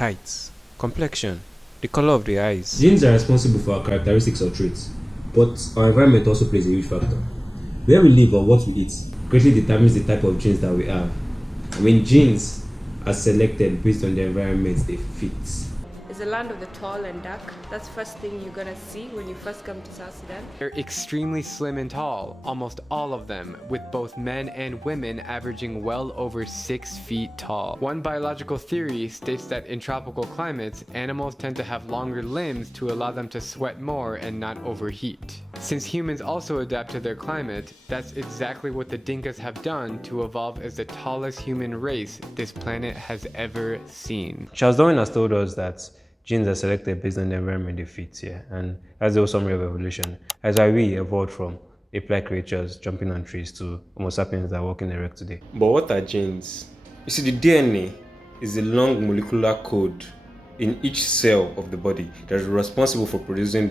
height, complexion, the color of the eyes. Genes are responsible for our characteristics or traits, but our environment also plays a huge factor. Where we live or what we eat greatly determines the type of genes that we have. Genes are selected based on the environment they fit. It's the land of the tall and dark. That's the first thing you're gonna see when you first come to South Sudan. They're extremely slim and tall, almost all of them, with both men and women averaging well over 6 feet tall. One biological theory states that in tropical climates, animals tend to have longer limbs to allow them to sweat more and not overheat. Since humans also adapt to their climate, that's exactly what the Dinkas have done to evolve as the tallest human race this planet has ever seen. Charles Darwin has told us that genes are selected based on the environment they fit, and that's the whole summary of evolution. As why we evolved from ape-like creatures jumping on trees to Homo sapiens that are walking erect today. But what are genes? You see, the DNA is a long molecular code in each cell of the body that is responsible for producing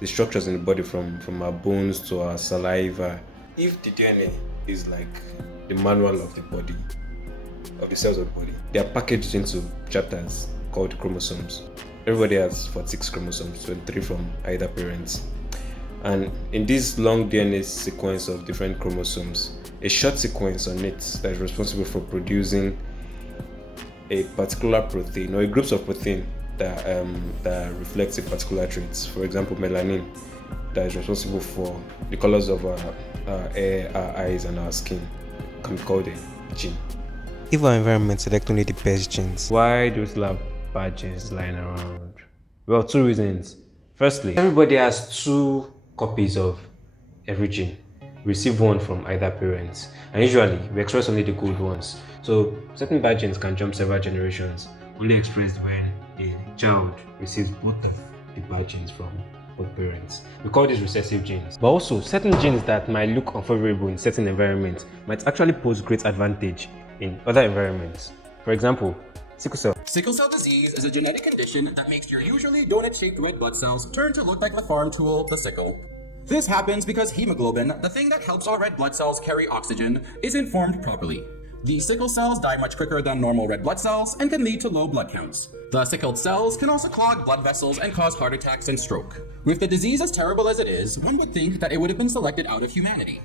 the structures in the body from our bones to our saliva. If the DNA is like the manual of the body, of the cells of the body, they are packaged into chapters called chromosomes. Everybody has 46 chromosomes, 23 from either parents. And in this long DNA sequence of different chromosomes, a short sequence on it that is responsible for producing a particular protein or a groups of protein that reflects a particular traits. For example, melanin, that is responsible for the colors of our hair, our eyes, and our skin, can be called a gene. If our environment select only the best genes, why do we still have bad genes lying around? Well, two reasons. Firstly, everybody has 2 copies of every gene. We receive one from either parents, and usually we express only the good ones. So certain bad genes can jump several generations, only expressed when a child receives both of the bad genes from both parents. We call these recessive genes. But also, certain genes that might look unfavorable in certain environments might actually pose great advantage in other environments. For example, sickle cell. Sickle cell disease is a genetic condition that makes your usually donut-shaped red blood cells turn to look like the farm tool, the sickle. This happens because hemoglobin, the thing that helps our red blood cells carry oxygen, isn't formed properly. These sickle cells die much quicker than normal red blood cells and can lead to low blood counts. The sickled cells can also clog blood vessels and cause heart attacks and stroke. With the disease as terrible as it is, one would think that it would have been selected out of humanity.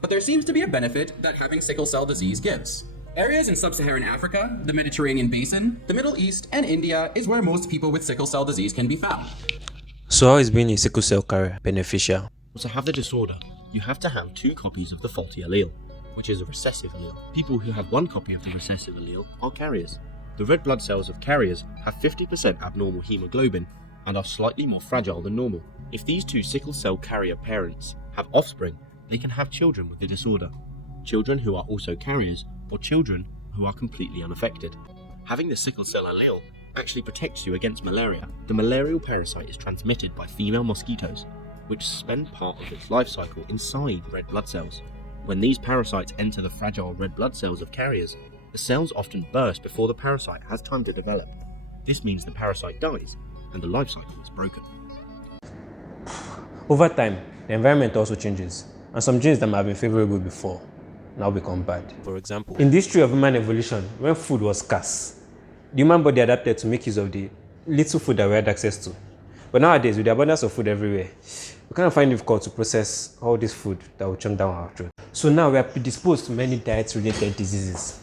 But there seems to be a benefit that having sickle cell disease gives. Areas in sub-Saharan Africa, the Mediterranean basin, the Middle East, and India is where most people with sickle cell disease can be found. So how is being a sickle cell carrier beneficial? To have the disorder, you have to have 2 copies of the faulty allele, which is a recessive allele. People who have 1 copy of the recessive allele are carriers. The red blood cells of carriers have 50% abnormal hemoglobin and are slightly more fragile than normal. If these 2 sickle cell carrier parents have offspring, they can have children with the disorder. Children who are also carriers, or children who are completely unaffected. Having the sickle cell allele actually protects you against malaria. The malarial parasite is transmitted by female mosquitoes, which spend part of its life cycle inside red blood cells. When these parasites enter the fragile red blood cells of carriers, the cells often burst before the parasite has time to develop. This means the parasite dies, and the life cycle is broken. Over time, the environment also changes, and some genes that might have been favorable before now become bad. For example, in the history of human evolution, when food was scarce, the human body adapted to make use of the little food that we had access to. But nowadays, with the abundance of food everywhere, we kind of find it difficult to process all this food that will chunk down our throat. So now we are predisposed to many diet-related diseases,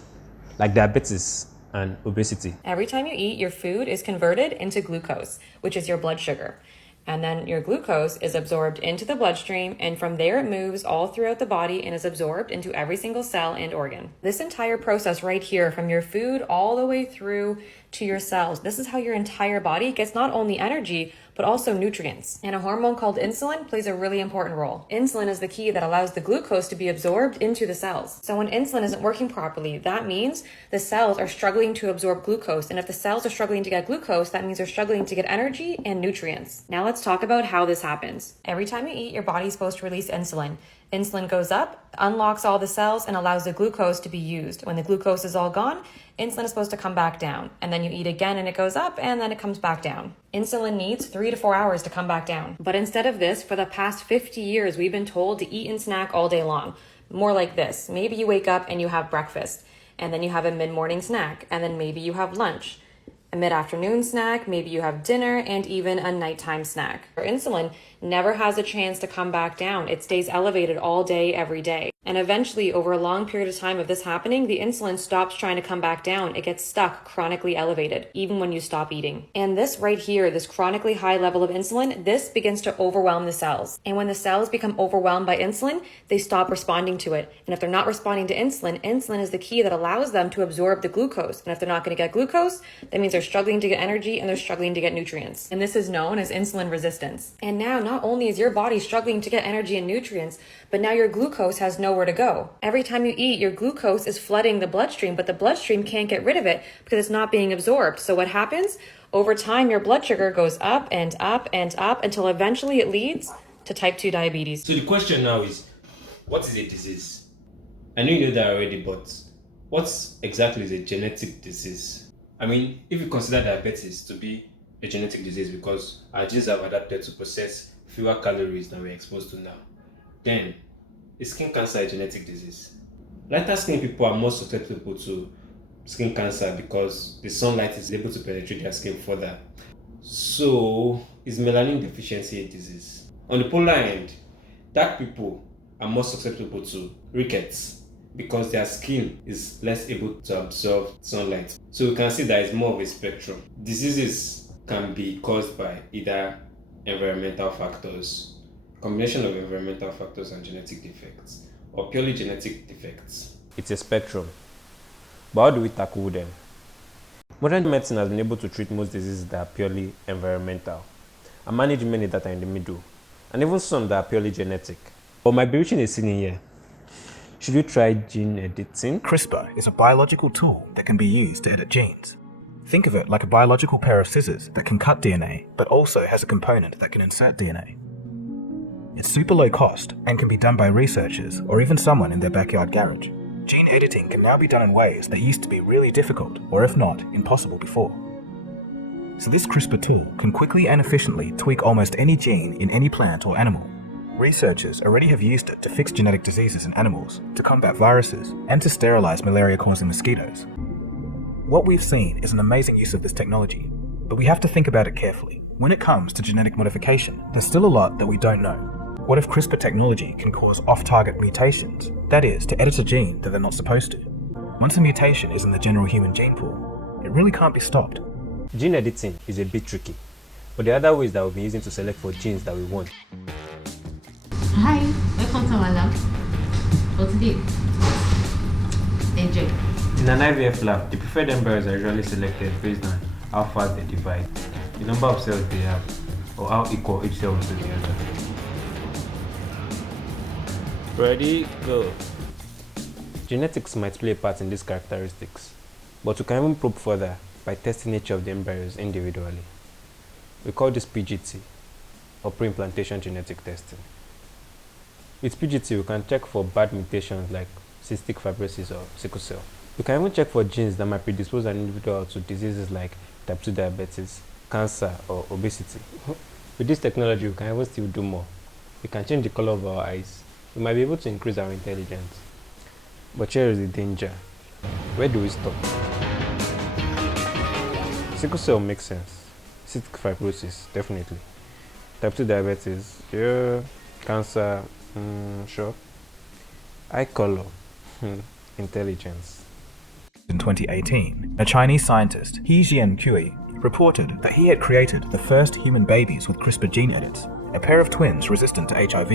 like diabetes and obesity. Every time you eat, your food is converted into glucose, which is your blood sugar. And then your glucose is absorbed into the bloodstream, and from there it moves all throughout the body and is absorbed into every single cell and organ. This entire process right here, from your food all the way through to your cells, this is how your entire body gets not only energy, but also nutrients. And a hormone called insulin plays a really important role. Insulin is the key that allows the glucose to be absorbed into the cells. So when insulin isn't working properly, that means the cells are struggling to absorb glucose. And if the cells are struggling to get glucose, that means they're struggling to get energy and nutrients. Now let's talk about how this happens. Every time you eat, your body's supposed to release insulin. Insulin goes up, unlocks all the cells, and allows the glucose to be used. When the glucose is all gone, insulin is supposed to come back down. And then you eat again and it goes up and then it comes back down. Insulin needs 3 to 4 hours to come back down. But instead of this, for the past 50 years, we've been told to eat and snack all day long. More like this. Maybe you wake up and you have breakfast, and then you have a mid-morning snack, and then maybe you have lunch. a mid-afternoon snack, maybe you have dinner, and even a nighttime snack. Your insulin never has a chance to come back down. It stays elevated all day, every day. And eventually, over a long period of time of this happening, the insulin stops trying to come back down. It gets stuck chronically elevated, even when you stop eating. And this right here, this chronically high level of insulin, this begins to overwhelm the cells. And when the cells become overwhelmed by insulin, they stop responding to it. And if they're not responding to insulin, insulin is the key that allows them to absorb the glucose. And if they're not going to get glucose, that means they're struggling to get energy and they're struggling to get nutrients. And this is known as insulin resistance. And now, not only is your body struggling to get energy and nutrients, but now your glucose has nowhere to go. Every time you eat, your glucose is flooding the bloodstream, but the bloodstream can't get rid of it because it's not being absorbed. So what happens? Over time, your blood sugar goes up and up and up until eventually it leads to type 2 diabetes. So the question now is, what is a disease? I know you know that already, but what exactly is a genetic disease? I mean, if you consider diabetes to be a genetic disease because our genes have adapted to process fewer calories than we're exposed to now, then is skin cancer a genetic disease? Lighter skin people are more susceptible to skin cancer because the sunlight is able to penetrate their skin further. So, is melanin deficiency a disease? On the polar end, dark people are more susceptible to rickets because their skin is less able to absorb sunlight. So we can see that it's more of a spectrum. Diseases can be caused by either environmental factors, combination of environmental factors and genetic defects, or purely genetic defects. It's a spectrum. But how do we tackle them? Modern medicine has been able to treat most diseases that are purely environmental and manage many that are in the middle, and even some that are purely genetic. But might be reaching a ceiling here. Should we try gene editing? CRISPR is a biological tool that can be used to edit genes. Think of it like a biological pair of scissors that can cut DNA, but also has a component that can insert DNA. It's super low cost and can be done by researchers or even someone in their backyard garage. Gene editing can now be done in ways that used to be really difficult, or if not, impossible before. So this CRISPR tool can quickly and efficiently tweak almost any gene in any plant or animal. Researchers already have used it to fix genetic diseases in animals, to combat viruses, and to sterilize malaria-causing mosquitoes. What we've seen is an amazing use of this technology, but we have to think about it carefully. When it comes to genetic modification, there's still a lot that we don't know. What if CRISPR technology can cause off-target mutations? That is, to edit a gene that they're not supposed to. Once a mutation is in the general human gene pool, it really can't be stopped. Gene editing is a bit tricky, but there are other ways that we've been using to select for genes that we want. Hi, welcome to our lab. For today, enjoy. In an IVF lab, the preferred embryos are usually selected based on how fast they divide, the number of cells they have, or how equal each cell is to the other. Ready, go. Genetics might play a part in these characteristics, but we can even probe further by testing each of the embryos individually. We call this PGT, or pre-implantation genetic testing. With PGT, we can check for bad mutations like cystic fibrosis or sickle cell. We can even check for genes that might predispose an individual to diseases like type 2 diabetes, cancer, or obesity. With this technology, we can even still do more. We can change the color of our eyes. We might be able to increase our intelligence. But here is the danger. Where do we stop? Sickle cell makes sense. Cystic fibrosis, definitely. Type 2 diabetes, yeah. Cancer, sure. Eye color, intelligence. In 2018, a Chinese scientist, He Jiankui, reported that he had created the first human babies with CRISPR gene edits, a pair of twins resistant to HIV.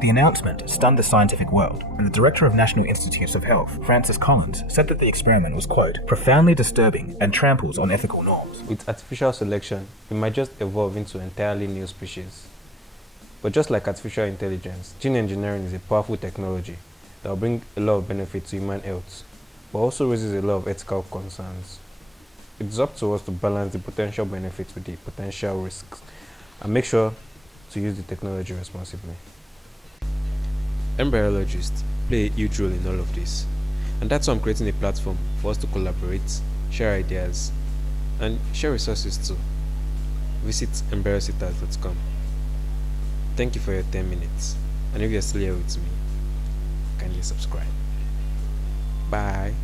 The announcement stunned the scientific world, and the director of National Institutes of Health, Francis Collins, said that the experiment was, quote, profoundly disturbing and tramples on ethical norms. With artificial selection, we might just evolve into entirely new species. But just like artificial intelligence, gene engineering is a powerful technology that will bring a lot of benefit to human health, but also raises a lot of ethical concerns. It's up to us to balance the potential benefits with the potential risks, and make sure to use the technology responsibly. Embryologists play a huge role in all of this, and that's why I'm creating a platform for us to collaborate, share ideas, and share resources too. Visit embryositters.com. Thank you for your 10 minutes, and if you're still here with me, kindly subscribe. Bye.